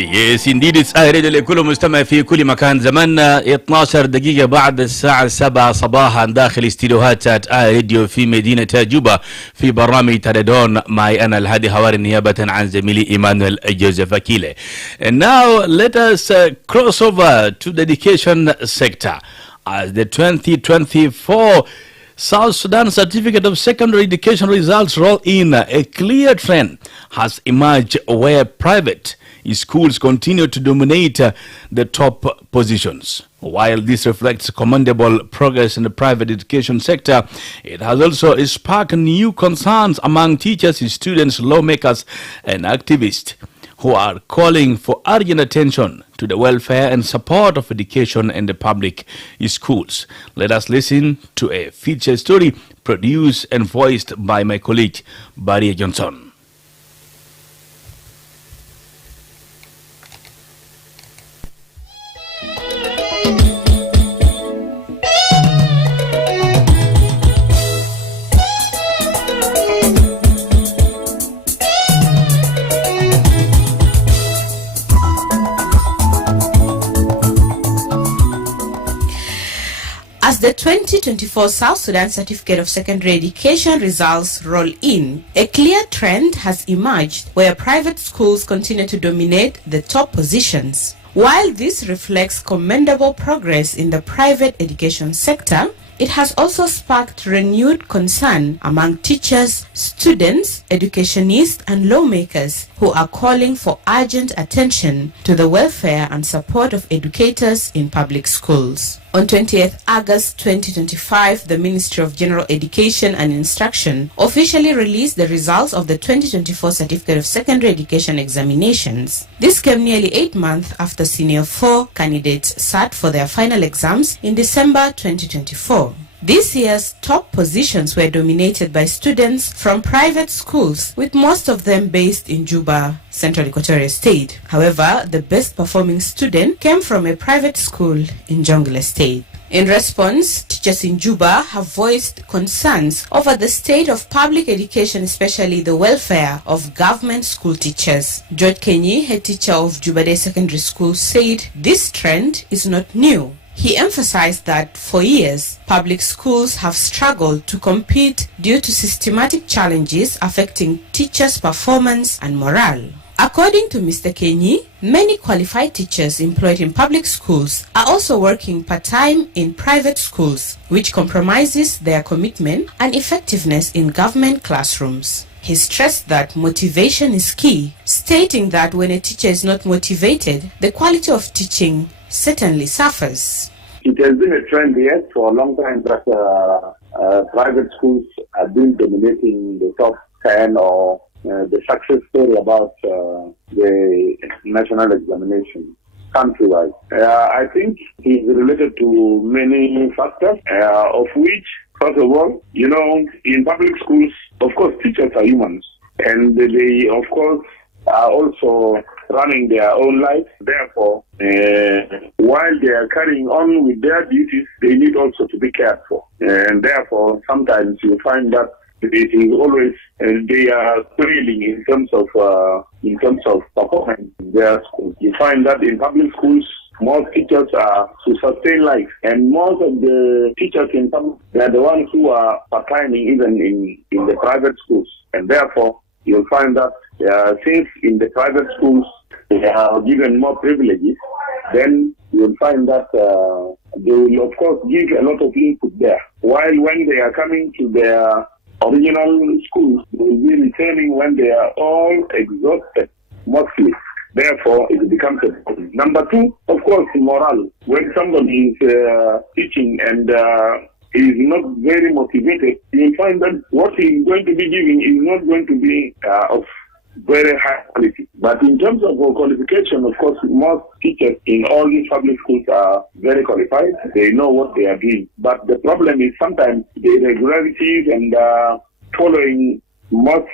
يس انديد تساهل لكل مستمع في كل مكان. زماننا 12 دقيقة بعد الساعة 7 صباحا داخل استديوهات راديو في مدينة جوبا في برنامج تردون معي أنا الهادي حواري نيابة عن زميلي إيمانويل جوزيف أكيلي. And now let us cross over to the education sector as the 2024 South Sudan Certificate of Secondary Education results roll in. A clear trend has emerged where private schools continue to dominate the top positions. While this reflects commendable progress in the private education sector, it has also sparked new concerns among teachers, students, lawmakers, and activists who are calling for urgent attention to the welfare and support of education in the public schools. Let us listen to a feature story produced and voiced by my colleague Barry Johnson. As the 2024 South Sudan Certificate of Secondary Education results roll in, a clear trend has emerged where private schools continue to dominate the top positions. While this reflects commendable progress in the private education sector, it has also sparked renewed concern among teachers, students, educationists, and lawmakers who are calling for urgent attention to the welfare and support of educators in public schools. On 20th August 2025, the Ministry of General Education and Instruction officially released the results of the 2024 Certificate of Secondary Education examinations. This came nearly 8 months after Senior 4 candidates sat for their final exams in December 2024. This year's top positions were dominated by students from private schools, with most of them based in Juba, Central Equatoria State. However, the best performing student came from a private school in Jonglei State. In response, teachers in Juba have voiced concerns over the state of public education, especially the welfare of government school teachers. George Kenyi, head teacher of Juba Day Secondary School, said this trend is not new. He emphasized that for years, public schools have struggled to compete due to systematic challenges affecting teachers' performance and morale. According to Mr. Kenyi, many qualified teachers employed in public schools are also working part-time in private schools, which compromises their commitment and effectiveness in government classrooms. He stressed that motivation is key, stating that when a teacher is not motivated, the quality of teaching certainly suffers. It has been a trend, yes, for a long time that private schools have been dominating the top 10 or the success story about the national examination countrywide. I think it's related to many factors, of which, first of all, in public schools, of course, teachers are humans, and they, of course, are also running their own lives. Therefore, while they are carrying on with their duties, they need also to be cared for. And therefore, sometimes you find that it is always they are thrilling in terms of performance in their schools. You find that in public schools, most teachers are to sustain life, and most of the teachers in public, they are the ones who are part-timing even in the private schools, and therefore you'll find that since in the private schools they are given more privileges, then you'll find that they will of course give a lot of input there. While when they are coming to their original schools, they will be returning when they are all exhausted, mostly. Therefore, it becomes a problem. Number two, of course, morale. When somebody is teaching and is not very motivated, you'll find that what he is going to be giving is not going to be of very high quality. But in terms of qualification, of course, most teachers in all these public schools are very qualified. They know what they are doing. But the problem is sometimes the irregularities and following most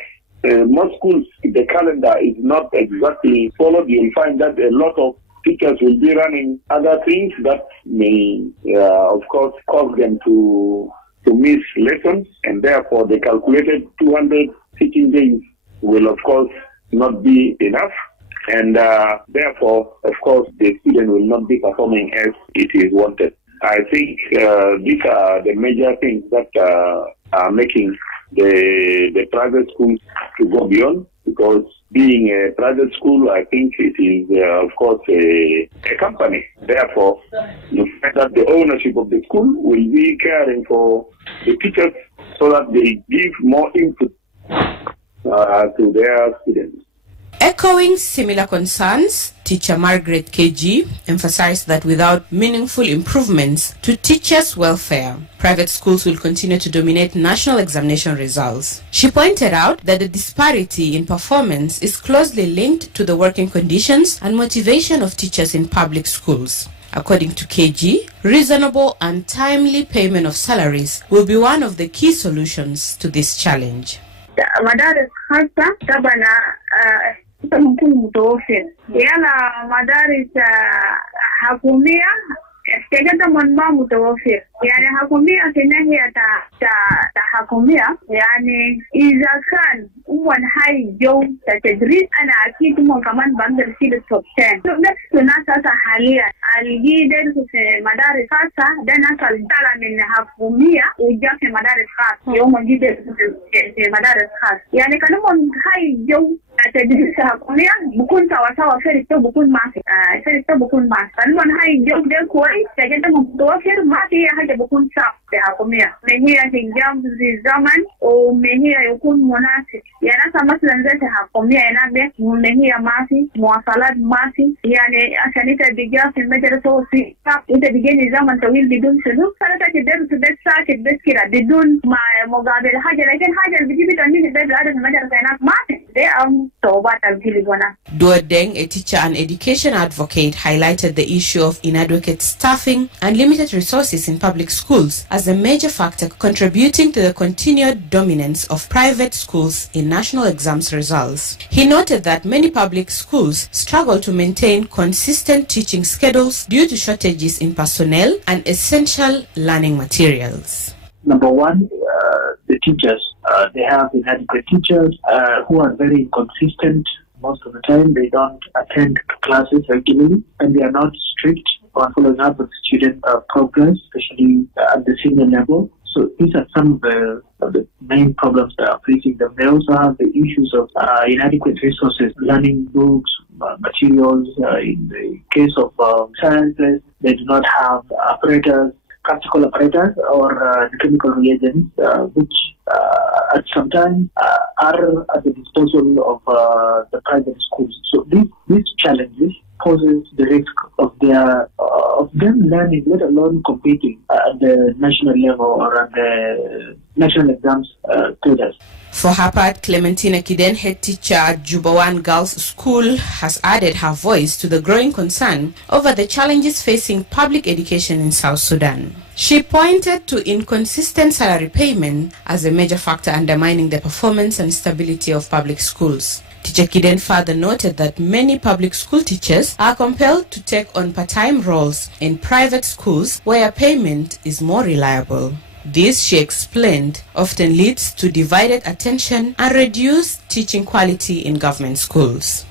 schools, the calendar is not exactly followed. You'll find that a lot of teachers will be running other things that may, of course, cause them to miss lessons, and therefore the calculated 200 teaching days will, of course, not be enough. And therefore, of course, the student will not be performing as it is wanted. I think these are the major things that are making the private schools to go beyond, because being a private school, I think it is, of course, a company. Therefore, you find that the ownership of the school will be caring for the teachers so that they give more input to their students. Echoing similar concerns, teacher Margaret KG emphasized that without meaningful improvements to teachers' welfare, private schools will continue to dominate national examination results. She pointed out that the disparity in performance is closely linked to the working conditions and motivation of teachers in public schools. According to KG, reasonable and timely payment of salaries will be one of the key solutions to this challenge. مدارس خاصة طبعا ممكن متوفر يلا مدارس حكومية احتاجتها ما متوفر يعني حكومية في ناحية حكومية يعني إذا كان أول حي جو تدريس أنا أكيد هم كمان بقدر أشيل التوب 10 نفس الناس حاليا اللي يدرسوا في مدارس خاصة ده ناس اللي طالع من حكومية وجا في مدارس خاصة يوم يدرسوا في مدارس خاصة يعني كانوا حي جو تدريس حكومية بكون سوا فرق بكون معك فرق بكون معك كانوا حي جو ده كويس تجدهم متوفر ما في حاجة بكون صعب في حكومية من هي تنجم في الزمن ومن هي يكون مناسب يعني مثلا ذات حكومية هناك من هي ما في مواصلات ما في يعني عشان انت بيجي في المدرسة وفي انت بيجي نظام طويل بدون سلوك فانت تدرس بس ساكت بس كده بدون مقابل حاجة لكن حاجة اللي بتجي بتعمل بس العدد المدرسة هناك ما في Duodeng, a teacher and education advocate, highlighted the issue of inadequate staffing and limited resources in public schools as a major factor contributing to the continued dominance of private schools in national exams results. He noted that many public schools struggle to maintain consistent teaching schedules due to shortages in personnel and essential learning materials. Number one, the teachers. They have inadequate teachers who are very inconsistent. Most of the time, they don't attend classes regularly, and they are not strict on following up with student progress, especially at the senior level. So these are some of the main problems that are facing them. They also have the issues of inadequate resources, learning books, materials. In the case of sciences, they do not have apparatus, practical apparatus or chemical reagents, which at some time are at the disposal of the private schools. So these challenges poses the risk of them learning, let alone competing at the national level or at the national exams quotas. For her part, Clementina Kiden, head teacher at Jubawan Girls School, has added her voice to the growing concern over the challenges facing public education in South Sudan. She pointed to inconsistent salary payment as a major factor undermining the performance and stability of public schools. Teacher Kiden further noted that many public school teachers are compelled to take on part-time roles in private schools where payment is more reliable. This, she explained, often leads to divided attention and reduced teaching quality in government schools.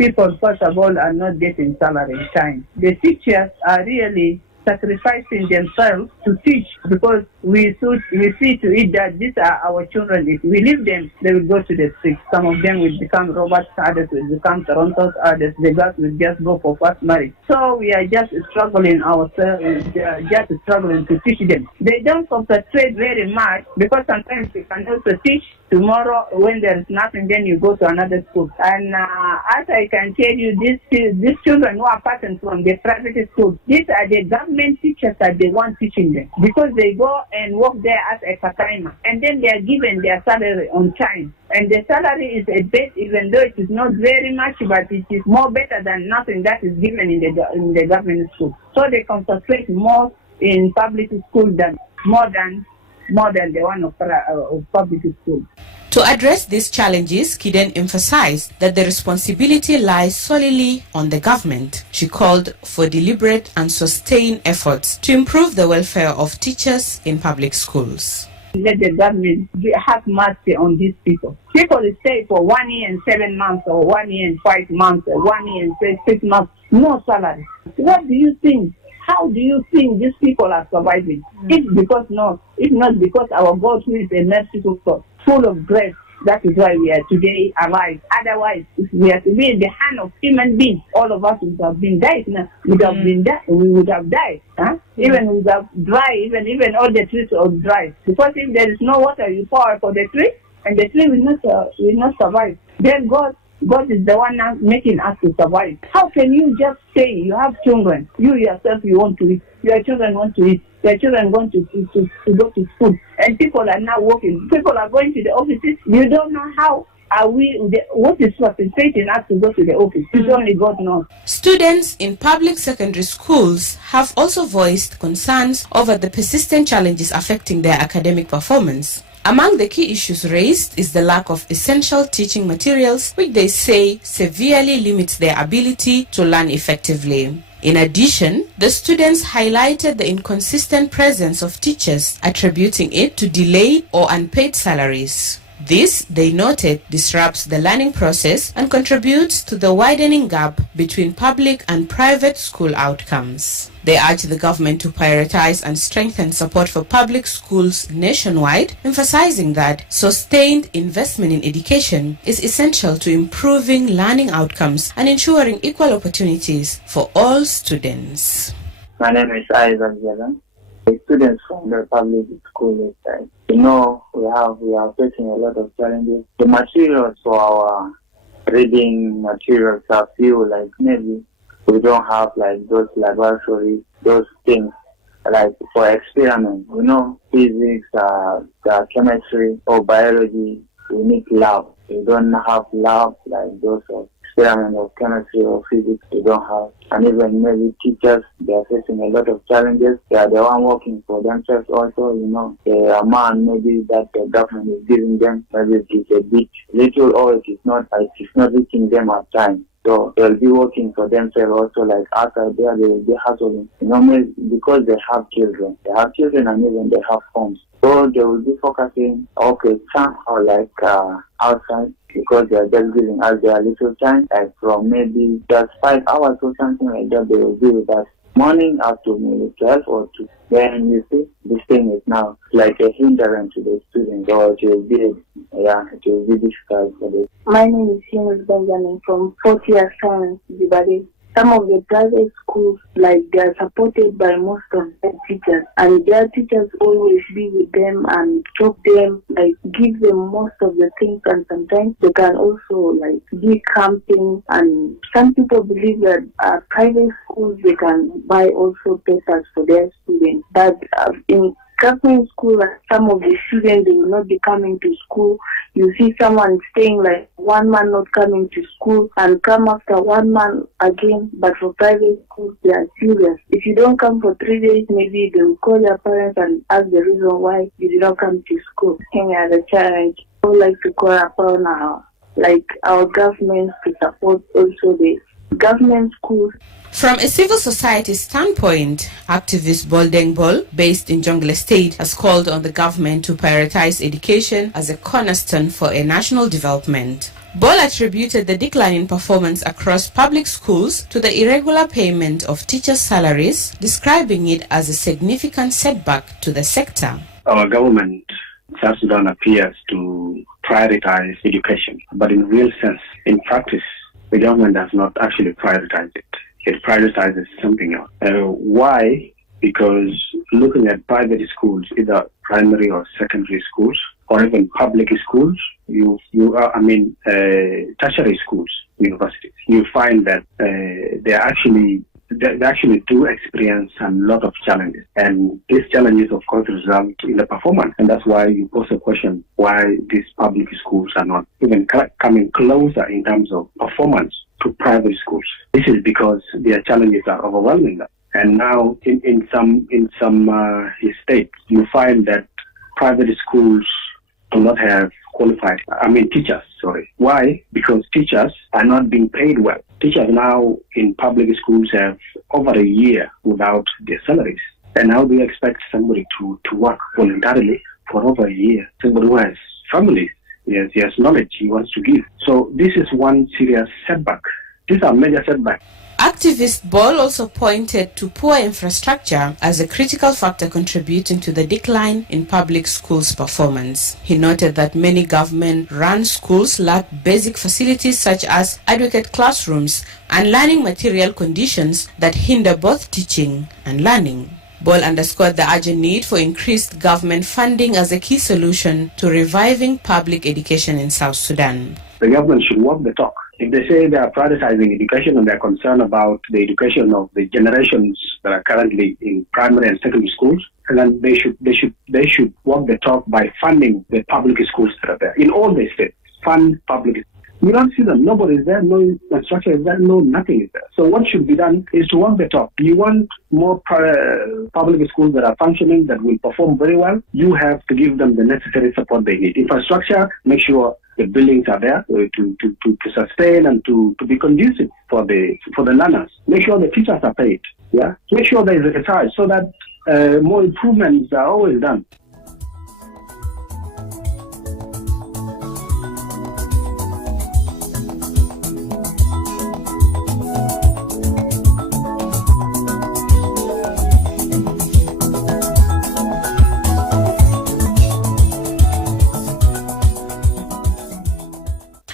People, first of all, are not getting salary in time. The teachers are really sacrificing themselves to teach because we see to it that these are our children. If we leave them, they will go to the streets. Some of them will become robots, others will become Torontos, others the girls will just go for first marriage. So we are just struggling ourselves, just struggling to teach them. They don't concentrate very much because sometimes you can also teach tomorrow when there is nothing, then you go to another school. And as I can tell you, these children who are passing from the private schools, these are the government teachers that they want teaching them because they go and work there as a part-timer, and then they are given their salary on time. And the salary is a bit, even though it is not very much, but it is more better than nothing that is given in the government school. So they concentrate more in public school than more than the one of public school. To address these challenges, Kiden emphasized that the responsibility lies solely on the government. She called for deliberate and sustained efforts to improve the welfare of teachers in public schools. Let the government have mercy on these people. People stay for 1 year and 7 months, or 1 year and 5 months, or 1 year and 6 months, no salary. What do you think? How do you think these people are surviving? It's because it's not because our God, who is a merciful God, full of grace. That is why we are today alive. Otherwise, if we are to be in the hand of human beings, all of us would have been died. We would have died. Even we would have dry. Even all the trees would dry. Because if there is no water, you pour for the tree, and the tree will not survive. Then God is the one now making us to survive. How can you just say you have children? You yourself, you want to eat. Your children want to eat. Their children want to go to school. And people are now working. People are going to the offices. You don't know how what is facilitating us to go to the office. It's only God knows. Students in public secondary schools have also voiced concerns over the persistent challenges affecting their academic performance. Among the key issues raised is the lack of essential teaching materials, which they say severely limits their ability to learn effectively. In addition, the students highlighted the inconsistent presence of teachers, attributing it to delayed or unpaid salaries. This, they noted, disrupts the learning process and contributes to the widening gap between public and private school outcomes. They urge the government to prioritize and strengthen support for public schools nationwide, emphasizing that sustained investment in education is essential to improving learning outcomes and ensuring equal opportunities for all students. My name is Isaac Jalan. The students from the public school is we are facing a lot of challenges. The materials for our reading materials are few, like maybe we don't have like those laboratories, those things like for experiments. Physics, chemistry or biology, we need lab. We don't have lab like those experiments of chemistry or physics, we don't have. And even maybe teachers, they are facing a lot of challenges. They are the one working for themselves also, the amount maybe that the government is giving them, maybe it is a bit little or it is not reaching them at times. So they'll be working for themselves also, like outside there, they will be hustling, because they have children. They have children and even they have homes. So they will be focusing, somehow like outside, because they are just giving us their little time, like from maybe just 5 hours or something like that, they will be with us morning up to maybe 12 or 2. Then you see, this thing is now like a hindrance to the students, or it will be difficult for them. My name is Seamus Benjamin from 4th year science, Zibade. Some of the private schools, they are supported by most of their teachers, and their teachers always be with them and talk them, give them most of the things, and sometimes they can also be camping. And some people believe that private schools, they can buy also papers for their students, but in government school, some of the students, they will not be coming to school. You see someone staying 1 month not coming to school and come after 1 month again. But for private schools, they are serious. If you don't come for 3 days, maybe they will call your parents and ask the reason why you did not come to school. Any other challenge, I would like to call upon our government to support also the government schools. From a civil society standpoint, activist Boldeng Bol, based in Jonglei State, has called on the government to prioritize education as a cornerstone for a national development. Bol attributed the decline in performance across public schools to the irregular payment of teachers' salaries, describing it as a significant setback to the sector. Our government, South Sudan, appears to prioritize education, but in real sense, in practice, the government does not actually prioritize it. It prioritizes something else. Why? Because looking at private schools, either primary or secondary schools, or even public schools, tertiary schools, universities, you find that they actually do experience a lot of challenges. And these challenges, of course, result in the performance. And that's why you pose a question why these public schools are not even coming closer in terms of performance to private schools. This is because their challenges are overwhelming them. And now in some states, you find that private schools do not have teachers. Why? Because teachers are not being paid well. Teachers now in public schools have over a year without their salaries. And how do you expect somebody to work voluntarily for over a year. Somebody who has families, he has knowledge he wants to give. So this is one serious setback. These are major setbacks. Activist Ball also pointed to poor infrastructure as a critical factor contributing to the decline in public schools' performance. He noted that many government-run schools lack basic facilities such as adequate classrooms and learning material conditions that hinder both teaching and learning. Ball underscored the urgent need for increased government funding as a key solution to reviving public education in South Sudan. The government should walk the talk. If they say they are prioritizing education and they are concerned about the education of the generations that are currently in primary and secondary schools, and then they should walk the talk by funding the public schools that are there in all the states. Fund public. We don't see them. Nobody is there. No infrastructure is there. No, nothing is there. So what should be done is to walk the talk. You want more public schools that are functioning, that will perform very well. You have to give them the necessary support they need. Infrastructure, make sure the buildings are there to sustain and to be conducive for the learners. Make sure the teachers are paid. Yeah. Make sure there is a charge so that more improvements are always done.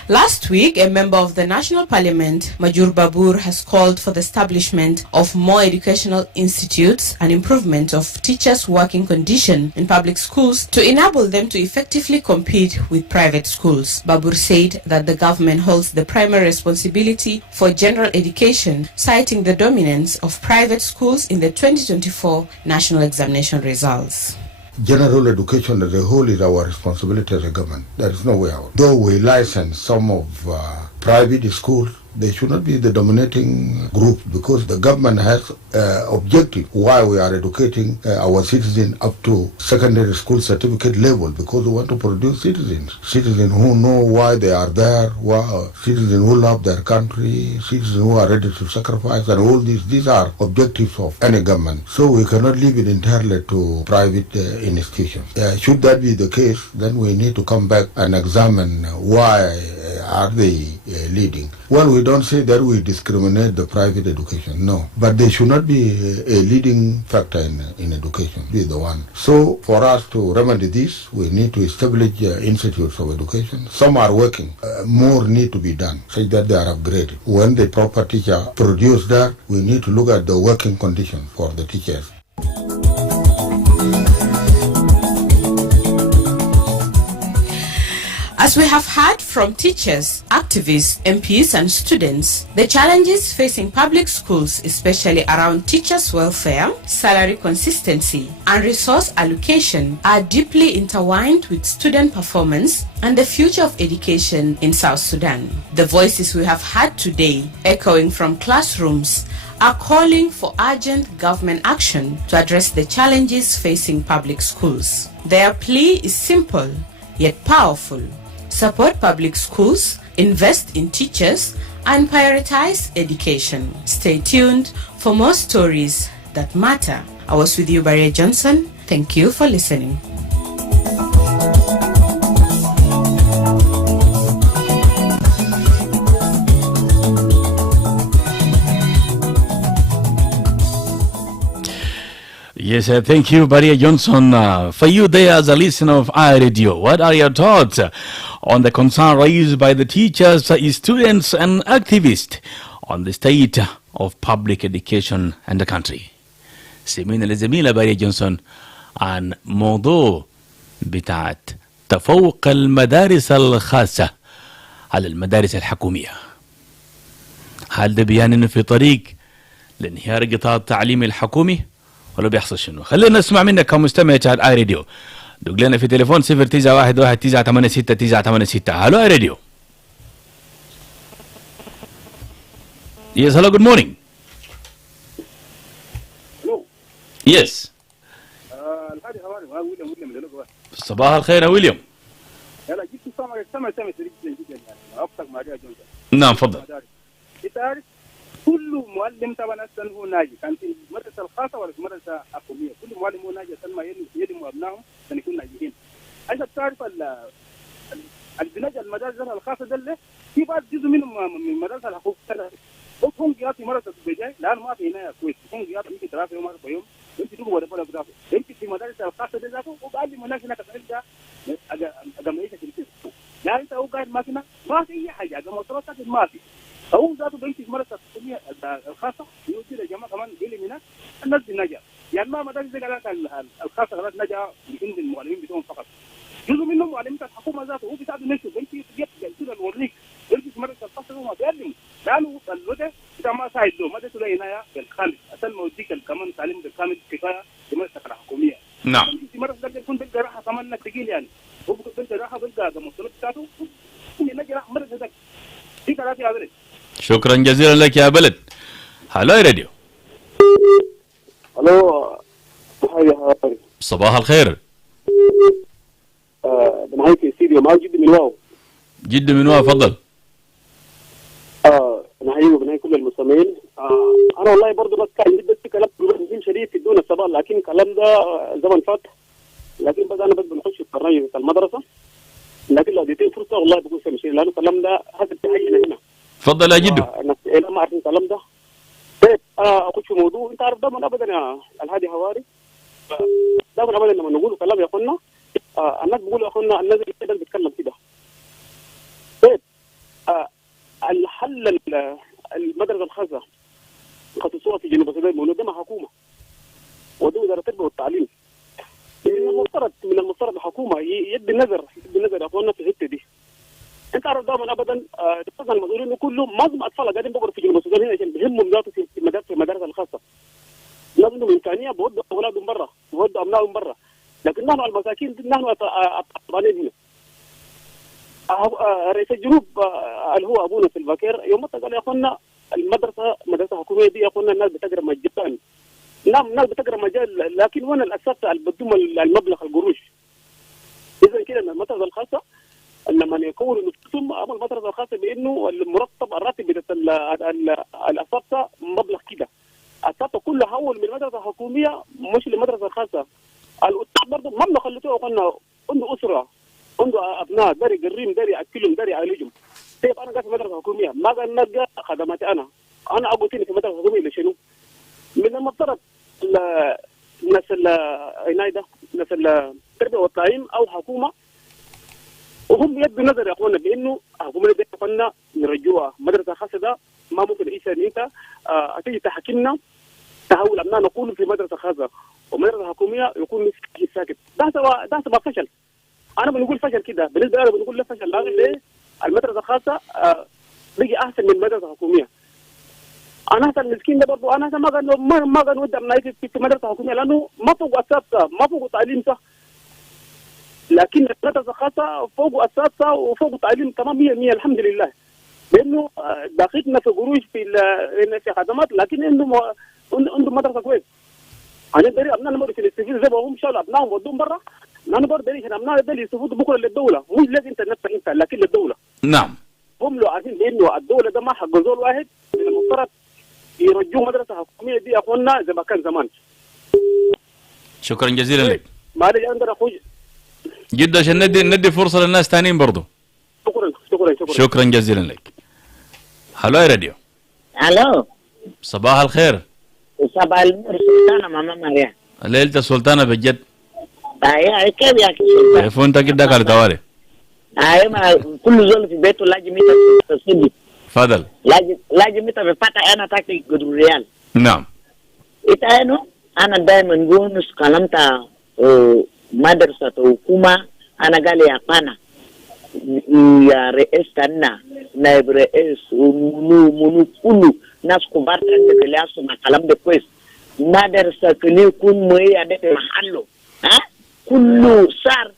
Last week, a member of the National Parliament, Majur Babur, has called for the establishment of more educational institutes and improvement of teachers' working condition in public schools to enable them to effectively compete with private schools. Babur said that the government holds the primary responsibility for general education, citing the dominance of private schools in the 2024 national examination results. General education as a whole is our responsibility as a government. There is no way out. Though we license some of private schools, they should not be the dominating group, because the government has objective why we are educating our citizens up to secondary school certificate level, because we want to produce citizens who know why they are there, citizens who love their country, citizens who are ready to sacrifice, and all these are objectives of any government. So we cannot leave it entirely to private institutions. Should that be the case, then we need to come back and examine why are they leading. Well, we don't say that we discriminate the private education, no. But they should not be a leading factor in education, be the one. So for us to remedy this, we need to establish institutes of education. Some are working. More need to be done, such that they are upgraded. When the proper teacher produce that, we need to look at the working conditions for the teachers. As we have heard from teachers, activists, MPs and students, the challenges facing public schools, especially around teachers' welfare, salary consistency and resource allocation, are deeply intertwined with student performance and the future of education in South Sudan. The voices we have heard today, echoing from classrooms, are calling for urgent government action to address the challenges facing public schools. Their plea is simple yet powerful. Support public schools, invest in teachers, and prioritize education. Stay tuned for more stories that matter. I was with you, Barry Johnson. Thank you for listening. Yes, thank you, Barry Johnson. For you there as a listener of iRadio, what are your thoughts on the concern raised by the teachers, students and activists on the state of public education in the country? سمينا لزميلة باري جونسون عن موضوع بتاعت تفوق المدارس الخاصة على المدارس الحكومية. هل ده بيان انه في طريق لانهيار قطاع التعليم الحكومي ولا بيحصل شنو؟ خلينا نسمع منك كمستمع على اي راديو. دق لنا في تليفون 0911-986-986. هلو اي راديو. Yes, hello, good morning. Hello. Yes. Alhadi, Hawari, William. صباح الخير يا ويليام. يلا جبت سمع سريع جدا يعني أكثر ما جاء جونسون. نعم تفضل. تعرف كل معلم طبعا أصلا هو ناجي، كان في المدرسة الخاصة ولا في المدرسة الحكومية، كل معلم هو ناجي أصلا ما يلم أبنائهم عشان يكونوا ناجحين. عشان تعرف البناء المدارس الخاصه ده في بعض جزء منهم من مدارس الحكومه هم قياسي مره بجاي لان ما في هنا كويس هم قياسي يمكن 3 يوم 4 يوم يمكن تبغى ولا بلا بلا يمكن في مدارس الخاصه ده ذاته وبعدين الناس هناك تلقى جمعيه في لا انت هو قاعد ما فينا ما في اي حاجه المواصلات ما في هو ذاته بيمشي مره الحكوميه الخاصه يودي للجماعه كمان بيلي هناك الناس بالنجا يعني ما مدارس زي الخاصه غلط نجا عند المعلمين بتوعهم فقط جزء منهم معلمين الحكومه ذاته هو بيساعدوا نفسه بيمشي يجي الورنيك يجي مره الخاصه وما بيعلم لانه الوجه بتاع ما ساعد له ما ده تلاقي هنا بالخالص اصل ما يديك كمان تعليم بالكامل كفايه في مدرسه الحكوميه نعم في مره ده يكون بلقى راحه كمان انك ثقيل يعني هو بلقى راحه بلقى المصروف بتاعته نجي راح مره ده في ثلاثه يا بلد. شكرا جزيلا لك يا بلد. هلا يا راديو. الو صباح الخير. بنهاية الاستديو ما جد من واو. جد من واو فضل. نهاية وبنهاية كل المستمعين. انا والله برضه بس كان جد بس كلام شديد في دون السبب لكن الكلام ده زمن فات لكن بس انا بس بنخش في البرنامج في المدرسه لكن لو اديتني فرصه والله بكون سمشي لانه الكلام ده هذا بتاعي هنا. تفضل يا جدو. انا ما اعرف الكلام ده. اخش في موضوع انت عارف دائما ابدا يا الهادي هواري دائما ابدا لما نقول كلام يا اخوانا الناس بيقولوا يا اخوانا الناس اللي بيتكلم كده. الحل المدرسه الخاصه خصوصا في جنوب السودان منظمه حكومه ودي وزاره التربيه والتعليم. من المفترض الحكومه يدي النظر يا اخوانا في الحته دي. انت عارف دائما ابدا المسؤولين كلهم معظم اطفال قاعدين بيقروا في جنوب السودان هنا عشان بيهمهم ذاته في المدارس الخاصه. ناس عندهم امكانيه بيودوا اولادهم برا بيودوا ابنائهم برا لكن نحن المساكين نحن الطبانين هنا. رئيس الجنوب اللي هو ابونا في البكير يوم قال يا اخوانا المدرسه الحكوميه دي يا اخوانا الناس بتقرا مجانا. نعم الناس بتقرا مجال لكن وين الاساس اللي بدهم المبلغ القروش. اذا كده المدرسه الخاصه لما يكونوا نفسهم اما المدرسه الخاصه بانه المرتب الراتب الاساسه مبلغ كده. الاساسه كله حول من المدرسه الحكوميه مش للمدرسه الخاصه. الاستاذ برضه مبلغ خليته قلنا عنده اسره عنده ابناء داري يقريهم داري ياكلهم داري يعالجهم. طيب انا قاعد في مدرسه حكوميه ما قاعد نلقى خدماتي انا اقعد في مدرسه حكوميه لشنو؟ من المفترض ناس ناس التربيه والتعليم او حكومه وهم يدوا نظر يا اخوانا بانه حكومه دي اخوانا نرجوها مدرسه خاصه ده ما ممكن ان انت تيجي تحكمنا تحول ابنائنا كلهم في مدرسه خاصه ومدرسه حكوميه يكون ساكت. ده سبب فشل. انا بنقول فشل كده بالنسبه لي بنقول له فشل ليه المدرسه الخاصه بيجي احسن من المدرسه الحكوميه. انا هسه المسكين ده برضه انا هسه ما قال ودي ابنائي في مدرسه حكوميه لانه ما فوق اساسها ما فوق تعليم صح لكن المدرسه الخاصه فوق اساسها وفوق تعليم تمام 100% الحمد لله لانه داخلنا في قروش في خدمات لكن عنده مدرسه كويس. انا داري ابنائنا ما يستفيدوا زي ما هم شالوا ابنائهم ودوهم برا انا برضه داري عشان ابنائنا ده يستفيدوا بكره للدوله مش لازم انت نفسك انت لكن للدوله. نعم. هم لو عارفين بانه الدوله ده ما حق زول واحد من المفترض يرجوه مدرسه حكوميه دي يا اخوانا زي ما كان زمان. شكرا جزيلا لك. معلش اقدر اخوي جدا عشان ندي فرصه للناس ثانيين برضه. شكرا جزيلا لك. هلو يا راديو. الو صباح الخير. صباح النور سلطانه ماما مريم. ليلة السلطانه بجد. ايوه كيف يا سلطانه؟ فونت كده قال توالي. ايوه كل زول في بيته لازم يتصل. تفضل. لازم يتفتح انا تاكل قدر ريال. نعم. انا دائما نقول كلمت مدرسه حكومه انا قال يا فانا يا رئيس تنا نائب رئيس منو كله ناس كبار عندك اللي اسمع كلام ده كويس مدرسه كلي يكون مهيئه ده محله كله صار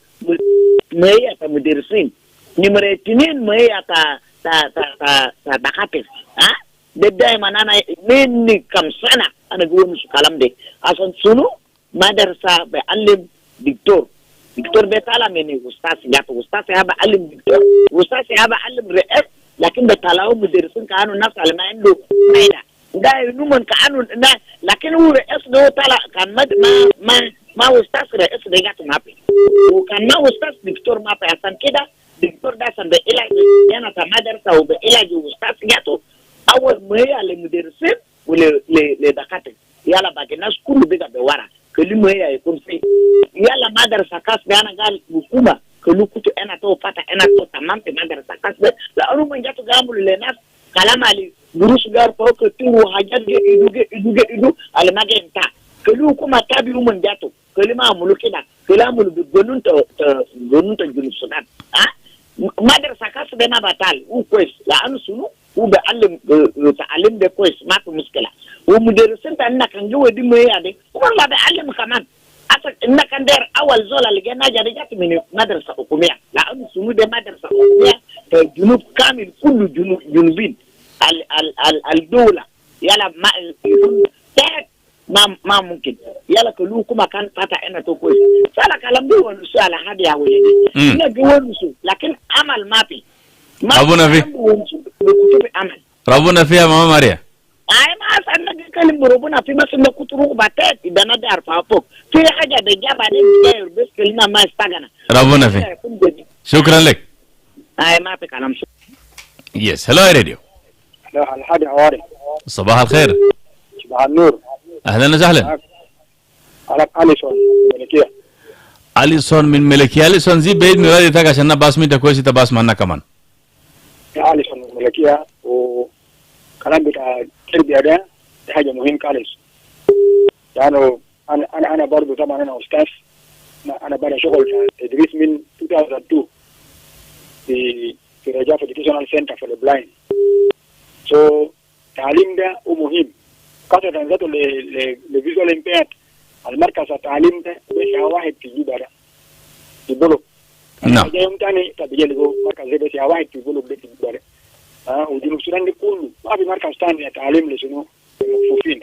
مهيئه مدرسين نمرة 2 مهيئه تا دكاتره ده دايما انا مني كم سنه انا بقول مش كلام ده عشان شنو مدرسه بعلم دكتور بيطلع مني استاذ يا بعلم دكتور استاذ يا بعلم رئيس لكن بيطلعوا مدرسين كانوا نفس اللي ما عنده فايده ده نومن كانوا لكن هو رئيس ده طلع كان ما استاذ رئيس ده جات ما في وكان ما أستاذ دكتور ما في عشان كده دكتور ده عشان بيلاج أنا مدرسة وبيلاج أستاذ جاته أول ما هي للمدرسين ولدكاترة يلا باقي الناس كله بيجا بورا كل ما هي يكون فيه يلا مدرسة كاس أنا قال حكومة كله كتو أنا تو فتح أنا تو تمام في مدرسة كاس لأنه من جاتو قاموا للناس كلام علي دروس غير فوق تيرو حاجات يدو على ما جنتا كله حكومة تابعوا من جاتو كل ما عملوا كده كلام عملوا بيقولون جنون تجنون السودان مدرسة كاس بنا بطال وكويس لأنه سنو وبعلم تعلم ده كويس ما في مشكلة ومدرسين تاعنا كان جوا دي مية دي والله بعلم كمان أصلا إن كان دير أول زول اللي جانا جات من مدرسة حكومية لأنه سنو ده مدرسة حكومية الجنوب كامل كله جنوبين الدولة يلا ما ما ممكن يلا كله كما كان فتح أنا تو كويس فلا كلام ده ونسوا على هذه يا ولدي لا جوا نسوا لكن عمل ما في ربنا فيه ربنا فيها ماما ماريا ما أصلا كلمة ربنا في بس إنه كتروه باتت إذا نادي أرفع فوق في حاجة بيجاب عليه بس كلمة ما استغنى ربنا فيه شكرا لك ما في كلام يس هلا يا راديو الحادي حواري صباح الخير صباح النور أهلا وسهلا أنا أليسون ملكية أليسون من ملكية أليسون زي بعيد ميلادي تاك عشان نباس مين تكويس تباس معنا كمان أليسون من ملكية وكلام بتاع التربية ده حاجة مهم كاليس لأنه أنا برضو طبعا أنا أستاذ أنا بدأ شغل تدريس من 2002 في رجاء Educational Center for the Blind. So تعليم ده مهم خاصة ذاته لفيجوال امبيرد المركز التعليم ده بس واحد في جيبه ده يقولوا نعم يوم تاني تبي يلقوا مركز ده بس واحد في يقولوا ده في جيبه ده وجنوب السودان ده كله ما في مركز ثاني تعليم لشنو مكفوفين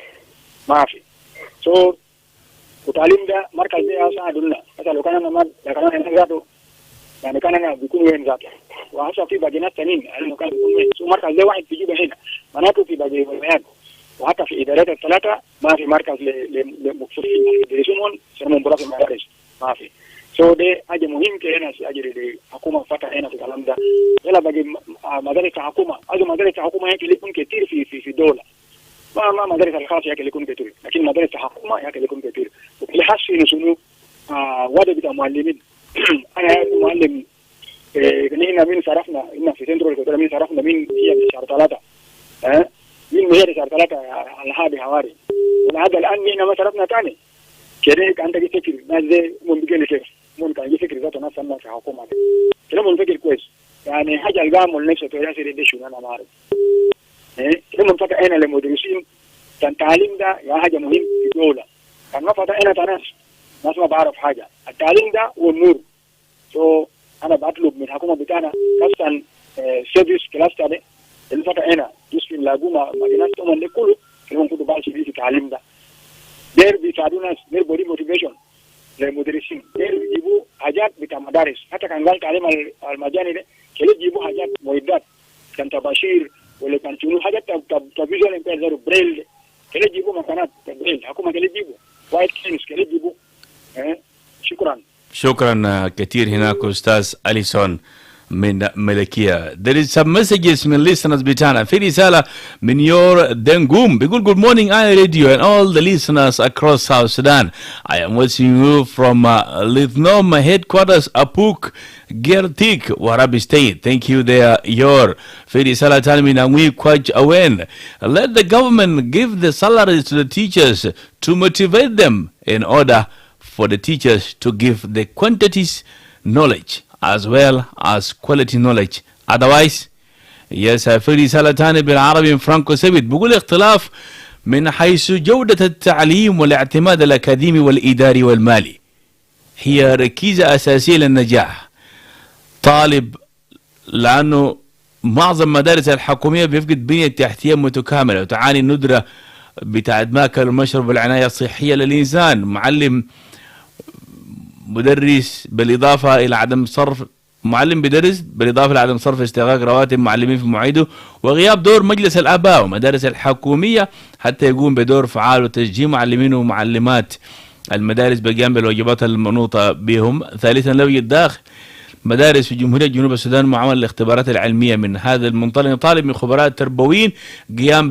ما في so وتعليم ده مركز ده أساعدنا مثلا لو كان أنا ذاته يعني كان أنا بيكون وين ذاته وهسه في باقي ناس تانيين لأنه كان بيكون وين so مركز ده واحد في جيبه هنا معناته في باقي وين وحتى في إدارات الثلاثة ما في مركز لمكفوفين يدرسون سنهم برا في المدارس ما في so ده حاجة مهم كهنا أجل الحكومة فتح هنا في الكلام ده يلا باقي مدارس الحكومة أجل مدارس الحكومة هيك اللي يكون كتير في الدولة ما مدارس الخاص هيك اللي يكون كتير لكن مدارس الحكومة هيك اللي يكون كتير وكل حاسين شنو وده بتاع معلمين أنا معلم هنا من صرفنا هنا في سنترال كتير من صرفنا من هي شهر ثلاثة من هي شهر ثلاثة الهادي حواري وهذا الآن هنا ما صرفنا تاني كده عندك فكر ناس زي من بيجي كيف من كان يفكر ذاته ناس ما في حكومة كده من فكر كويس يعني حاجة القام والنفس توياسي دي شو أنا ما أعرف كده من فتح هنا للمدرسين كان تعليم ده يا حاجة مهم في الدولة كان ما فتح هنا تناس ناس ما بعرف حاجة التعليم ده والنور so أنا بطلب من الحكومة بتاعنا خاصة سيرفيس كلاس ده اللي فتح هنا يسفين لاقوما مدينة تومن ده كله كلهم كله بعض شديد في التعليم ده دير بيساعدونا دير بودي موتيفيشن للمدرسين دير بيجيبوا حاجات بتاع مدارس حتى كان قال تعليم المجاني ده كله بيجيبوا حاجات معدات كان تباشير ولا كان شنو حاجات تفيجوال امبير بريل كله بيجيبوا مكانات بريل حكومة كله بيجيبوا وايت كينز كله بيجيبوا شكرا شكرا كثير هناك أستاذ أليسون من ملكية. There is some messages من listeners بتاعنا. في رسالة من يور دنجوم بيقول good morning I radio and all the listeners across South Sudan. I am watching you from Lithnum headquarters Apuk Gertik Warabi State. Thank you there your. في رسالة تانية من أموي كواج أوين. Let the government give the salaries to the teachers to motivate them in order for the teachers to give the quantities knowledge as well as quality knowledge. Otherwise, yes, في رسالة تانية بالعربي من فرانكو سيبت بيقول اختلاف من حيث جودة التعليم والاعتماد الأكاديمي والإداري والمالي هي ركيزة أساسية للنجاح. طالب لأنه معظم مدارس الحكومية بيفقد بنية تحتية متكاملة وتعاني الندرة بتاعت ماكل المشرب والعناية الصحية للإنسان. معلم مدرس بالإضافة إلى عدم صرف معلم بدرس بالإضافة إلى عدم صرف استغراق رواتب معلمين في مواعيده وغياب دور مجلس الآباء ومدارس الحكومية حتى يقوم بدور فعال وتشجيع معلمين ومعلمات المدارس بقيام بالواجبات المنوطة بهم. ثالثا لا يوجد داخل مدارس في جمهورية جنوب السودان معاملة الاختبارات العلمية. من هذا المنطلق نطالب من خبراء التربويين قيام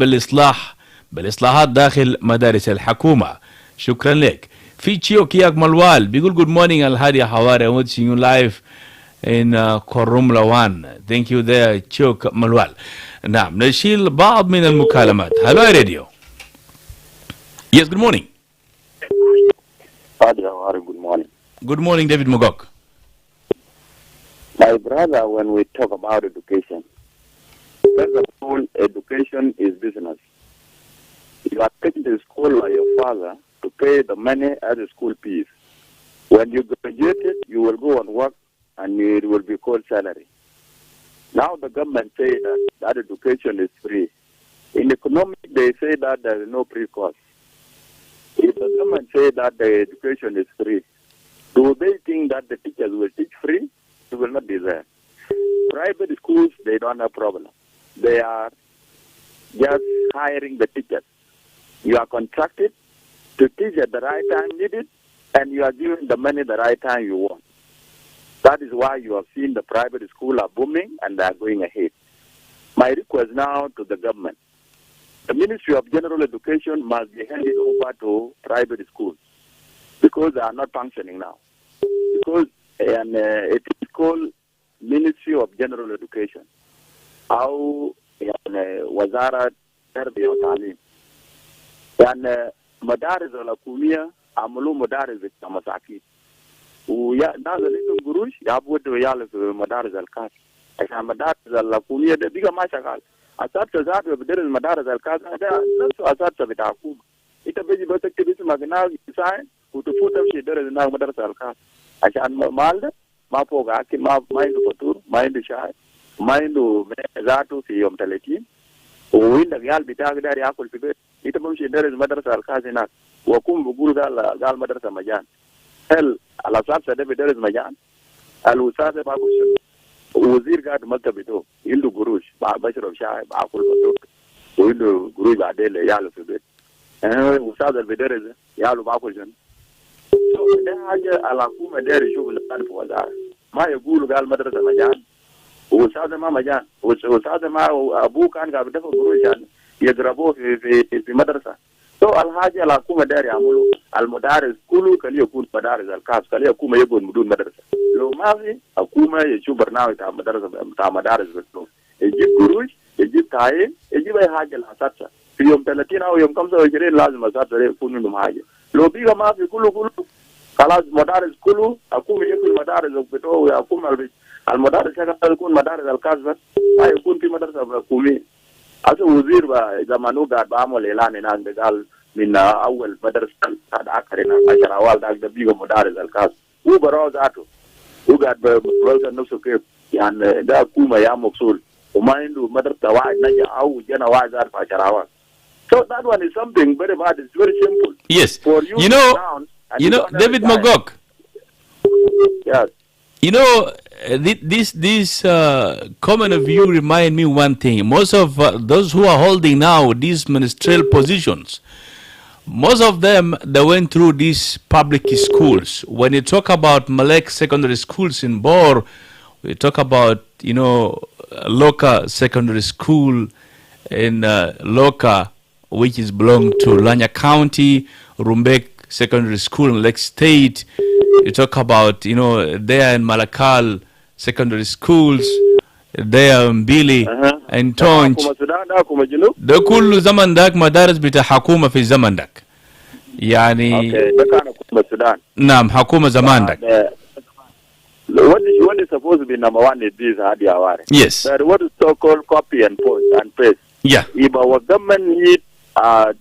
بالإصلاحات داخل مدارس الحكومة. شكرا لك. في تشيو كياك ملوال بيقول good morning Alhadi Hawari, I'm watching you live in Korumla 1. Thank you there تشيو ملوال. نعم نشيل بعض من المكالمات. هلو يا راديو. Yes, good morning. Alhadi Hawari, good morning. Good morning David Mogok. My brother, when we talk about education, first of all, education is business. You are taken to school by your father to pay the money as a school fees. When you graduated, you will go and work and it will be called salary. Now the government say that education is free. In economics, they say that there is no free cost. If the government say that the education is free, do they think that the teachers will teach free? It will not be there. Private schools, they don't have problem. They are just hiring the teachers. You are contracted to teach at the right time needed, and you are given the money the right time you want. That is why you have seen the private schools are booming and they are going ahead. My request now to the government, the Ministry of General Education must be handed over to private schools because they are not functioning now. Because it is called Ministry of General Education. How Wazara Terbiya wa Ta'lim. Yani madaris al-hukumia amulu madaris al-masaki. ويا ناس اللي يكون قروش يابودوا يالف مدارس الكاس عشان مدارس الحكومية ده بيجا ما شغال. أساتذة ذات بدرس مدارس الكاس ده نفس أساتذة بتاع حكومة. إنت بيجي بس تكتب اسمك ناس يساعد وتفوت تمشي درس ناس مدارس الكاس عشان مال ده ما فوق أكل ما عنده فطور ما عنده شاي ما عنده ذاته في يوم 30 وين الرجال بتاعك ده يأكل في بيت. إنت بمشي درس مدرسة الكاس هناك وأكون بقول قال مدرسة مجان. هل الأساتذة ده بيدرس مجان؟ الأستاذ ما بيشوف. وزير قاعد مكتبته عنده قروش بشرب شاي بأكل فطور وعنده قروش بعدين يعلو في بيت. الأستاذ اللي بيدرس يعلو بأكل شنو؟ ده حاجة الحكومة داير يشوف الأستاذ في وزارة. ما يقولوا قال مدرسة مجان. وأستاذ ما مجان. وأستاذ ما أبوه كان قاعد يدفع قروش يعني يضربوه في مدرسة. الحاجة الحكومة داير يعملوا المدارس كله كلي يكون مدارس الكاس كلي يكون يكون بدون مدرسة. لو ما في حكومة يشوف برنامج بتاع مدارس بس يجيب قروش يجيب تعيين يجيب أي حاجة الأساتذة في يوم 30 أو يوم 25 لازم الأساتذة يكون عندهم حاجة. لو بيجا ما في كله خلاص مدارس كله حكومة يكون مدارس بتوع حكومة المدارس يكون مدارس الكاس بس ما يكون في مدرسة حكومية. أصل وزير زمانه قاعد بعمل إعلان هناك قال من أول مدرسة هذا آخرنا عشان أول ده بيجا مدارس الكاس هو برا ذاته هو قاعد بقول نفسه كيف يعني ده حكومة يا مقصول وما عنده مدرسة واحد نجا أو جنا واحد ذات عشان أول. So that one is something very bad. It's very simple. Yes. For you know, David Mogok. Yes. You know, this comment of view remind me one thing. Most of those who are holding now these ministerial positions, most of them, they went through these public schools. When you talk about Malek secondary schools in Bor, we talk about, Loka secondary school in Loka, which is belong to Lanya County, Rumbek secondary school in Lake State. You talk about, there in Malakal secondary schools, there in Mbili and Tonj. ده كل زمن داك مدارس بتاع حكومة في الزمن داك. يعني ده كان حكومة السودان. نعم حكومة زمان داك. What is supposed to be number one is this, Hawari Hawari. Yes. But what is so-called copy and paste. Yeah. If our government needs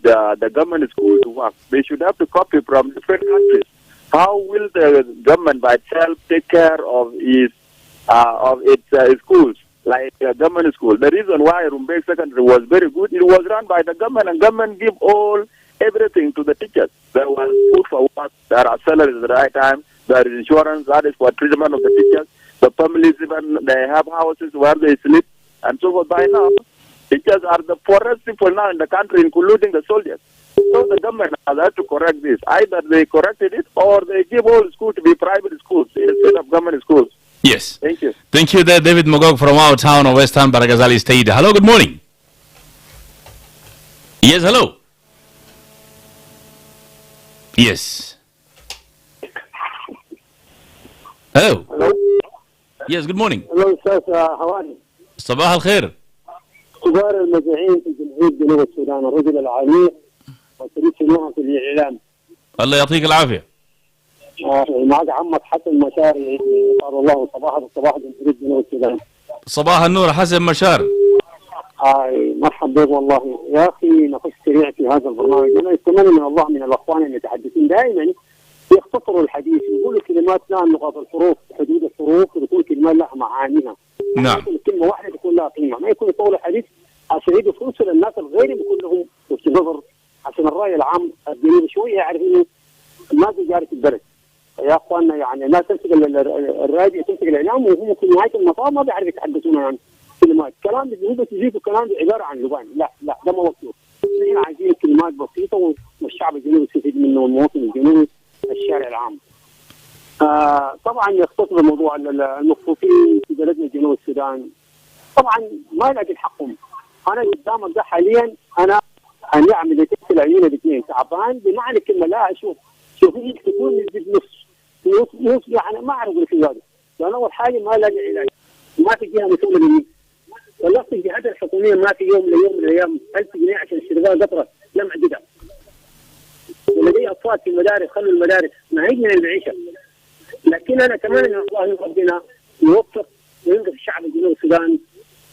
the government school to work, they should have to copy from different countries. How will the government by itself take care of its schools, like government school? The reason why Rumbek Secondary was very good, it was run by the government, and government give everything to the teachers. There was food for work, there are salaries at the right time, there is insurance, that is for treatment of the teachers. The families, even they have houses where they sleep, and so forth. By now, teachers are the poorest people now in the country, including the soldiers. So the government has had to correct this. Either they corrected it or they give all schools to be private schools instead of government schools. Yes. Thank you. Thank you there, David Mogok from our town of Western Baragazali State. Hello, good morning. Yes, hello. Yes. Hello. Hello. Yes, good morning. Hello, أستاذ حواري. صباح الخير. كبار المذيعين في جمهورية جنوب السودان، الرجل العنيف وشريك شنوها في الإعلام. الله يعطيك العافية. معك عمك حسن مشاري، قال الله صباح جمهورية جنوب السودان. صباح النور حسن مشار. مرحبا بك والله يا أخي، نخش سريع في هذا البرنامج. أنا أتمنى من الله من الأخوان المتحدثين دائما يختصروا الحديث، يقولوا كلمات لها نقاط الحروف، حدود الحروف، وتكون كلمات لها معانيها. نعم. كلمة واحدة تكون لها قيمة، ما يكون يطول الحديث عشان يدوا فرصة للناس الغير يكون لهم وجهة نظر، عشان الرأي العام الجنوبي شوية يعرف إنه الناس جارة البلد. يا اخواننا يعني الناس تمسك الراديو، تمسك الاعلام، وهم في نهايه المطاف ما بيعرفوا يتحدثون عن كلمات، كلام بالنسبه تجيبوا كلام عباره عن لبان، لا ده ما وقته. احنا عايزين كلمات بسيطه والشعب الجنوبي يستفيد منه، والمواطن الجنوبي الشارع العام. طبعا يختصر موضوع المخطوفين في بلدنا جنوب السودان، طبعا ما يلاقي حقهم. انا قدامك ده حاليا انا اعمل في العيون الاثنين تعبان بمعنى الكلمه، لا اشوف شوفي تكون نص يعني ما اعرف في هذا، لان اول حاجه ما لاقي علاج، ما في جهه مسؤوله مني، بلغت الجهات الحكوميه ما في يوم من الايام 1000 جنيه عشان شربها قطره لمع جدع. ولدي اطفال في المدارس، خلوا المدارس ما هي من المعيشه. لكن انا اتمنى ان الله ربنا يوفق وينقذ الشعب الجنوب السودان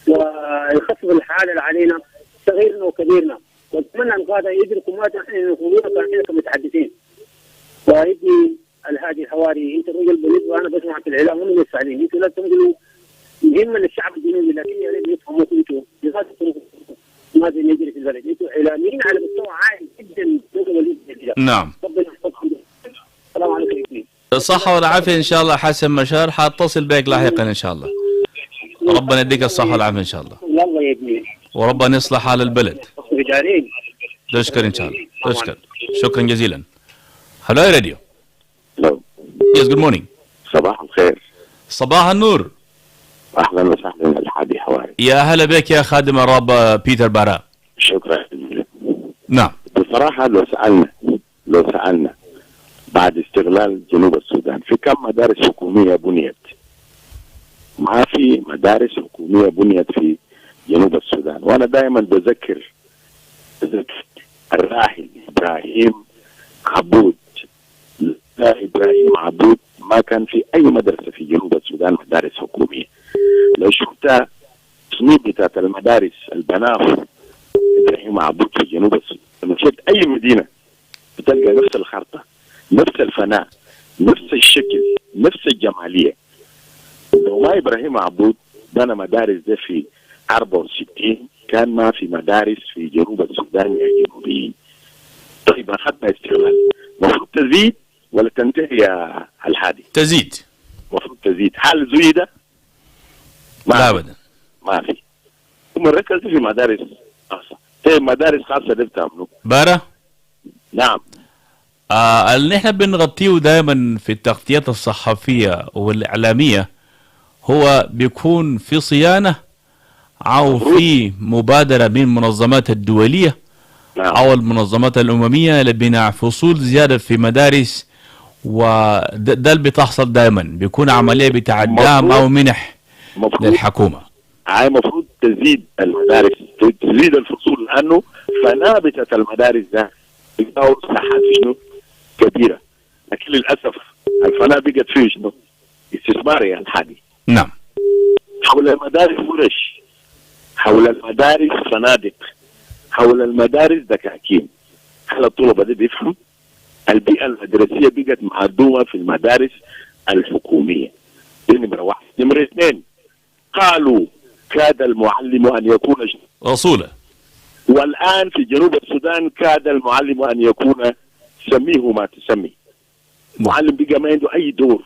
ويخفف الحاله اللي علينا صغيرنا وكبيرنا، واتمنى ان القاده يدركوا ما نحن نقوله كمتحدثين. ويدي الهادي الحواري، انت الرجل بالنسبه انا بسمع في الاعلام هم المستعدين، انتوا لا تنقلوا مهمه للشعب الجنوبي، لكن يا ريت يفهموا انتوا ماذا يجري في البلد، انتوا اعلاميين على مستوى عالي جدا. نعم. ربنا يحفظكم. السلام عليكم. الصحة والعافية إن شاء الله حسن مشار، حاتصل بك لاحقا إن شاء الله. ربنا يديك الصحة والعافية إن شاء الله. يلا يا ابني. وربنا يصلح حال البلد. تشكر إن شاء الله. تشكر. شكرا جزيلا. هلو يا راديو. هلو. يس جود مورنينج. صباح الخير. صباح النور. اهلا وسهلا الحادي حواري. يا هلا بك يا خادم الرب بيتر بارا. شكرا جزيلا. نعم. بصراحة لو سألنا بعد استغلال جنوب السودان في كم مدارس حكومية بنيت؟ ما في مدارس حكومية بنيت في جنوب السودان، وأنا دائما بذكر الراحل إبراهيم عبود. لا إبراهيم عبود ما كان في أي مدرسة في جنوب السودان مدارس حكومية. لو شفت تصميم بتاعت المدارس البناء إبراهيم عبود في جنوب السودان، مشيت أي مدينة بتلقى نفس الخرطة، نفس الفناء، نفس الشكل، نفس الجمالية. لو ما إبراهيم عبود بنى مدارس ده في 64 كان ما في مدارس في جنوب السودان يا جنوبيين. طيب أخذنا استغلال، المفروض تزيد ولا تنتهي يا الحادي؟ تزيد. المفروض تزيد. هل زيدة؟ لا أبدا. ما في. هم ركزوا في مدارس خاصة. هي مدارس خاصة دي بتعملوا. بارا؟ نعم. اللي نحن بنغطيه دائما في التغطيات الصحفية والإعلامية هو بيكون في صيانة أو في مبادرة من المنظمات الدولية أو المنظمات الأممية لبناء فصول زيادة في مدارس، وده اللي بتحصل دائما، بيكون عملية بتاع دعم أو منح للحكومة. هاي المفروض تزيد المدارس، تزيد الفصول، لأنه فنابتة المدارس ده بيقاو مساحات شنو كبيرة، لكن للأسف الفناء بقت فيه شنو استثمار يا الحادي. نعم. حول المدارس ورش، حول المدارس فنادق، حول المدارس دكاكين. هل الطلبة دي بيفهم؟ البيئة المدرسية بقت معدومة في المدارس الحكومية. دي نمرة واحد. نمرة اثنين، قالوا كاد المعلم أن يكون رسولا، والآن في جنوب السودان كاد المعلم أن يكون سميه ما تسمي. معلم بقى ما عنده أي دور.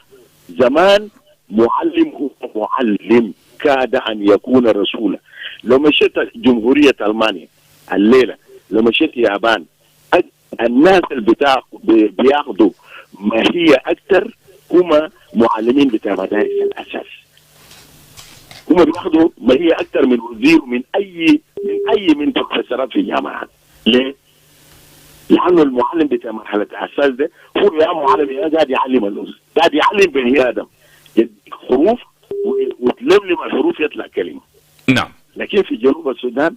زمان معلم هو معلم، كاد أن يكون رسولا. لو مشيت جمهورية ألمانيا الليلة، لو مشيت يابان، الناس اللي بياخدوا ما هي اكثر هم معلمين بتاع مدارس الاساس. هم بياخدوا ما هي اكثر من وزير ومن من بروفيسورات في الجامعات. ليه؟ لانه المعلم بتاع مرحله الاساس ده هو يا معلم يا قاعد يعلم الناس، قاعد يعلم بني ادم، يديك حروف وتلملم الحروف يطلع كلمه. نعم. لكن في جنوب السودان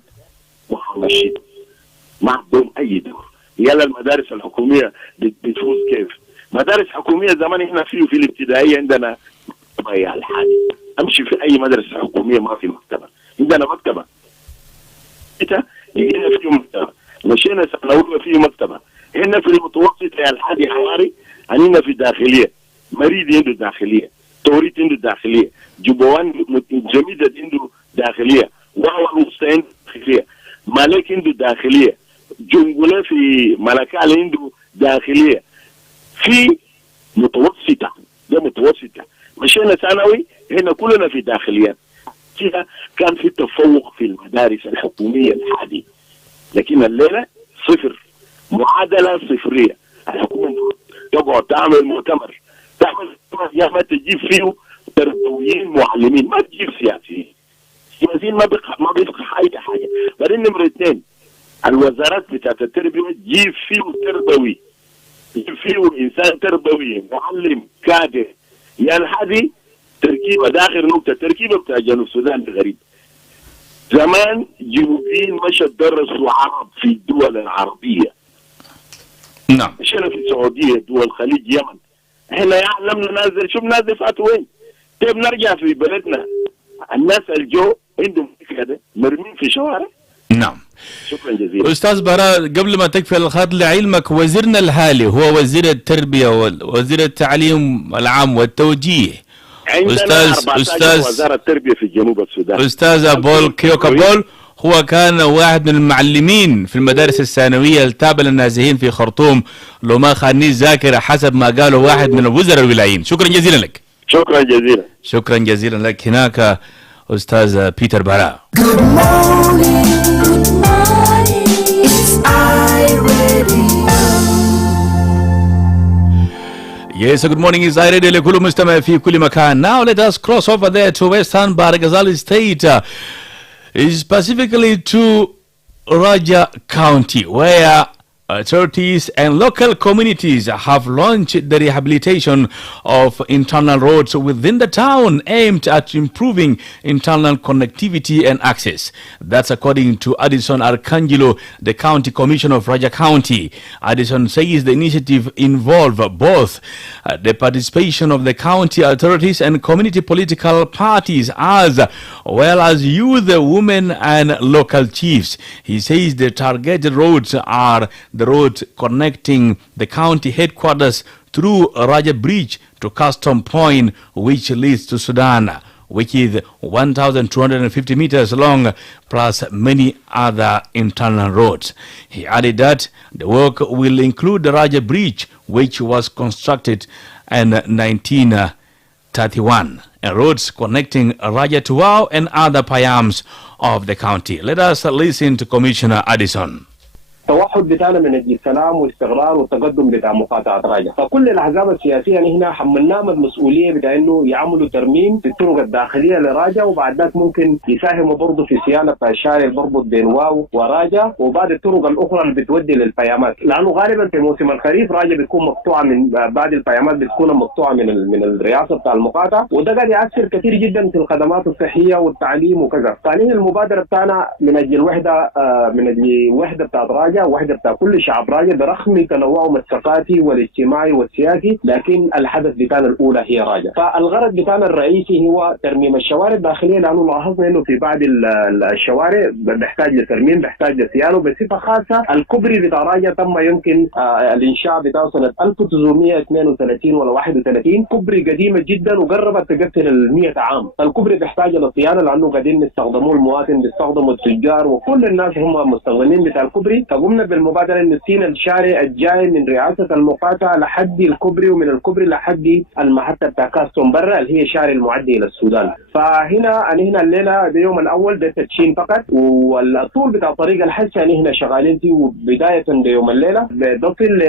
محمشين ما عندهم اي دور. يلا المدارس الحكوميه بتفوز كيف؟ مدارس حكوميه زمان احنا في الابتدائيه عندنا مكتبه يا الحادي، امشي في اي مدرسه حكوميه ما في مكتبه، عندنا مكتبه. لقينا فيه مكتبه، مشينا سنه اولى فيه مكتبه، هنا في المتوسط يا الحادي حواري، هنا في داخليه، مريد عنده داخليه، توريت عنده داخليه، جبوان جميدة عنده داخليه، واو الوسطى عنده داخليه، مالك عنده داخليه، جنجولة في ملكال عنده داخليه، في متوسطه، ده متوسطه. مشينا ثانوي هنا كلنا في داخليات. فيها كان في تفوق في المدارس الحكوميه الحادي، لكن الليله صفر، معادله صفريه. الحكومه تقعد تعمل مؤتمر، يا ما تجيب فيه تربويين معلمين، ما تجيب سياسيين. السياسيين ما بيفقه اي حاجه. بعدين نمره 2 الوزارات بتاعت التربيه تجيب فيه تربوي، تجيب فيه انسان تربوي معلم كادر. يعني هذه تركيبه، ده اخر نقطه، تركيبه بتاع جنوب السودان غريب. زمان جنوبيين مشوا درسوا عرب في الدول العربيه. نعم. مشينا في السعوديه، دول الخليج، يمن. احنا يعلمنا نازل، شوف نازل فاتوا وين؟ طيب نرجع في بلدنا، الناس الجو عندهم كده مرمين في شوارع. نعم. شكرا جزيلا. أستاذ براء، قبل ما تكفي الخط لعلمك، وزيرنا الحالي هو وزير التربية ووزير التعليم العام والتوجيه. عندنا 14 وزارة التربية في جنوب السودان. أستاذ بول كيوكا بول هو كان واحد من المعلمين في المدارس الثانوية التابعة للنازحين في خرطوم، لو ما خاني الذاكرة حسب ما قاله واحد من الوزراء الولايين. شكرا جزيلا لك. شكرا جزيلا. شكرا جزيلا لك. هناك أستاذ بيتر براء. Yes, good morning. Is I ready لكل مستمع في كل مكان. Now let us cross over there to Western Baragazal State, specifically to Raja County, where authorities and local communities have launched the rehabilitation of internal roads within the town aimed at improving internal connectivity and access. That's according to Addison Arcangelo, the County Commissioner of Raja County. Addison says the initiative involved both the participation of the county authorities and community political parties, as well as youth, women and local chiefs. He says the targeted roads are the road connecting the county headquarters through Raja Bridge to Custom Point, which leads to Sudan, which is 1,250 meters long, plus many other internal roads. He added that the work will include the Raja Bridge, which was constructed in 1931, and roads connecting Raja to Wau and other payams of the county. Let us listen to Commissioner Addison. التوحد بتاعنا من اجل السلام والاستقرار والتقدم بتاع مقاطعه راجا، فكل الاحزاب السياسيه هنا حملناهم المسؤوليه بتاع انه يعملوا ترميم في الطرق الداخليه لراجا، وبعد ذلك ممكن يساهموا برضه في صيانه بتاع الشارع اللي بربط بين واو وراجا وبعض الطرق الاخرى اللي بتودي للبيامات، لانه غالبا في موسم الخريف راجا بتكون مقطوعه من بعض البيامات، بتكون مقطوعه من الرئاسه بتاع المقاطعه، وده قاعد ياثر كثير جدا في الخدمات الصحيه والتعليم وكذا. ثانيا المبادره بتاعنا من اجل الوحده بتاعت راجا، وحده بتاع كل شعب راجا برغم تنوعهم الثقافي والاجتماعي والسياسي، لكن الحدث بتاعنا الاولى هي راجا. فالغرض بتاعنا الرئيسي هو ترميم الشوارع الداخليه، لانه لاحظنا انه في بعض الشوارع بيحتاج لترميم، بيحتاج لصيانه. بصفه خاصه الكوبري بتاع راجا تم يمكن الانشاء بتاعه سنه 1932 ولا 31، كوبري قديمه جدا وقربت تقفل ال 100 عام. فالكوبري بيحتاج لصيانه لانه قاعدين نستخدموه، المواطن بيستخدموا، التجار وكل الناس هم مستخدمين بتاع الكوبري. فقمنا بالمبادرة إنه نسينا الشارع الجاي من رئاسة المقاطعة لحد الكوبري، ومن الكوبري لحد المحطة بتاع كاستون برا اللي هي شارع المعدي إلى السودان. فهنا هنا الليلة اليوم الأول ده تدشين فقط، والطول بتاع طريق الحج هنا شغالين فيه بداية بيوم الليلة بتصل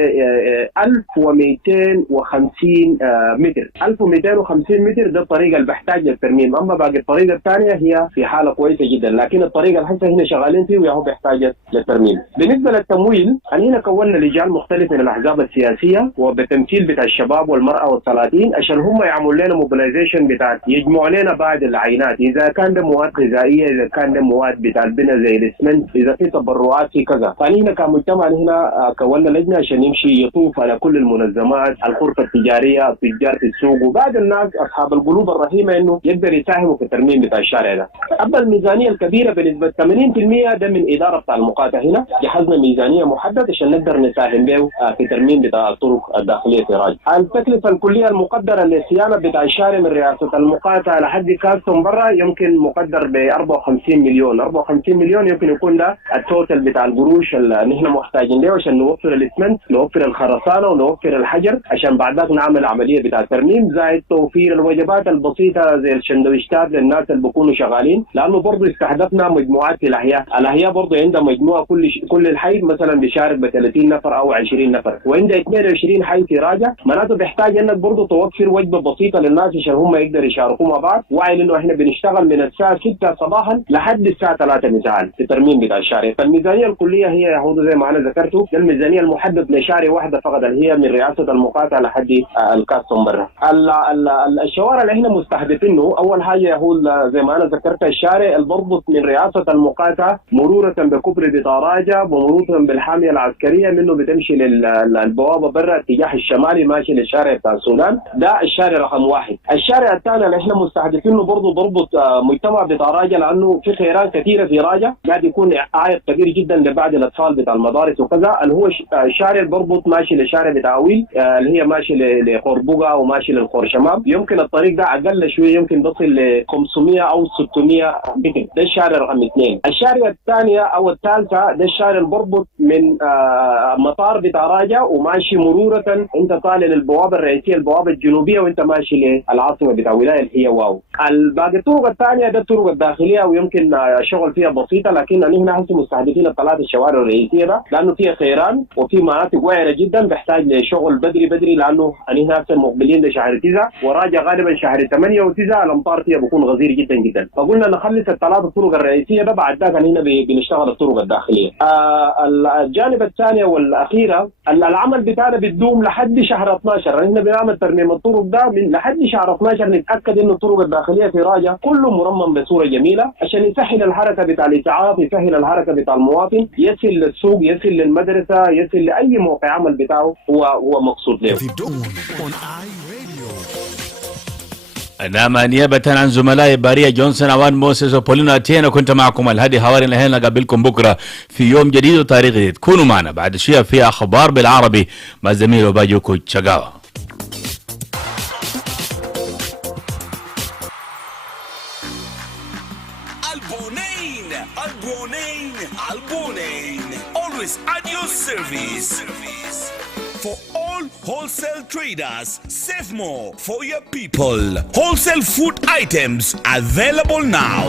1250 متر. 1250 متر ده الطريق اللي بحتاج للترميم، أما باقي الطريق الثانية هي في حالة كويسة جدا، لكن الطريق الحج هنا شغالين فيه وهو بيحتاج للترميم. بالنسبة للتمويل هنا كونا لجان مختلفة من الأحزاب السياسية وبتمثيل بتاع الشباب والمرأة والسلاطين عشان هم يعملوا لنا موبيلايزيشن بتاع يجمعوا لنا بعض العينات، إذا كان ده مواد غذائية، إذا كان ده مواد بتاع البناء زي الإسمنت، إذا في تبرعات في كذا. فهنا كمجتمع هنا كونا لجنة عشان يمشي يطوف على كل المنظمات، الغرفة التجارية، التجار في السوق، وبعد الناس أصحاب القلوب الرحيمة إنه يقدر يساهموا في الترميم بتاع الشارع ده. أما الميزانية الكبيرة بنسبة 80% ده من إدارة بتاع المقاطعة. هنا جهزنا ميزانية محددة عشان نقدر نساهم به في ترميم بتاع الطرق الداخلية في راجع. التكلفة الكلية المقدرة للصيانة بتاع الشارع من رئاسة المقاطعة لحد كاستون برا يمكن مقدر ب 54 مليون. 54 مليون يمكن يكون ده التوتال بتاع القروش اللي نحن محتاجين له عشان نوفر الاسمنت، نوفر الخرسانة، ونوفر الحجر عشان بعد ذاك نعمل عملية بتاع الترميم، زائد توفير الوجبات البسيطة زي السندويشتات للناس اللي بيكونوا شغالين، لأنه برضه استهدفنا مجموعات في الأحياء برضه عندها مجموعة كل الحي مثلا بيشارك ب 30 نفر أو 20 نفر، وعندها 22 حي في راجع، معناته بيحتاج انك برضه توفر وجبة بسيطة للناس عشان هم يقدروا يشاركوا مع بعض. وعي انه احنا بنشتغل من الساعة 6 صباحا لحد الساعة 3 مساء في الترميم بتاع الشارع. فالميزانية الكلية هي يا هو زي ما انا ذكرته الميزانية المحدد لشارع واحدة فقط اللي هي من رئاسة المقاطعة لحد الكاستون برا. الشوارع اللي احنا مستهدفينه اول حاجة هو زي ما انا ذكرت الشارع المربوط من رئاسة المقاطعة مرورة بكوبري بطاراجة ومرورة بالحامية العسكرية منه بتمشي للبوابة برا اتجاه الشمالي ماشي للشارع بتاع السودان. ده الشارع رقم واحد. الشارع الثاني اللي احنا مستهدفينه برضه بربط مجتمع بطاراجة لانه في خيرات كثيرة في راجة قاعد يكون عائق كبير جدا لبعض الاطفال بتاع المدارس وكذا، اللي هو الشارع بربط ماشي للشارع بتاع ويل اللي هي ماشي لخربوقة وماشي للخرشمام. يمكن الطريق ده اقل شويه يمكن بصل ل 500 او 600 متر. ده الشارع رقم 2. الشارع الثانيه او الثالثه ده الشارع بربط من مطار بتاع راجة وماشي مرورة انت طالع للبوابه الرئيسيه البوابه الجنوبيه وانت ماشي للعاصمه بتاع ولايه اللي هي واو. الباقي الطرق الثانيه ده الطرق الداخليه ويمكن شغل فيها بسيطه، لكن هنا هسه مستهدفين الثلاث الشوارع الرئيسيه ده لانه فيها خيران وفي مناطق وعره جدا بيحتاج لشغل بدري لانه هنا هسه مقبلين لشهر 9 وراجع غالبا شهر 8 و9 الامطار فيها بيكون غزير جدا جدا. فقلنا نخلص الثلاث الطرق الرئيسيه ده بعد ذاك هنا بنشتغل الطرق الداخليه. الجانب الثاني والاخيره العمل بتاعنا بتدوم لحد شهر 12. احنا بنعمل ترميم الطرق ده من لحد شهر 12 نتاكد انه الطرق الداخليه في راجع كله مرمم بصوره جميله عشان يسهل الحركه بتاع الاسعاف، يسهل الحركه بتاع المواطن، يصل للسوق، يصل للمدرسه، يصل لاي موقع عمل بتاعه هو مقصود له. نعم، نيابة عن زملائي باريا جونسون أوان موسيس وبولينو أتينا كنت معكم الهادي حواري. الحين نقابلكم بكرة في يوم جديد وتاريخ جديد. كونوا معنا بعد شوية في أخبار بالعربي مع زميل باجوكو تشاغاوا. Albonane, always at your service. For all wholesale traders, save more for your people. Wholesale food items available now.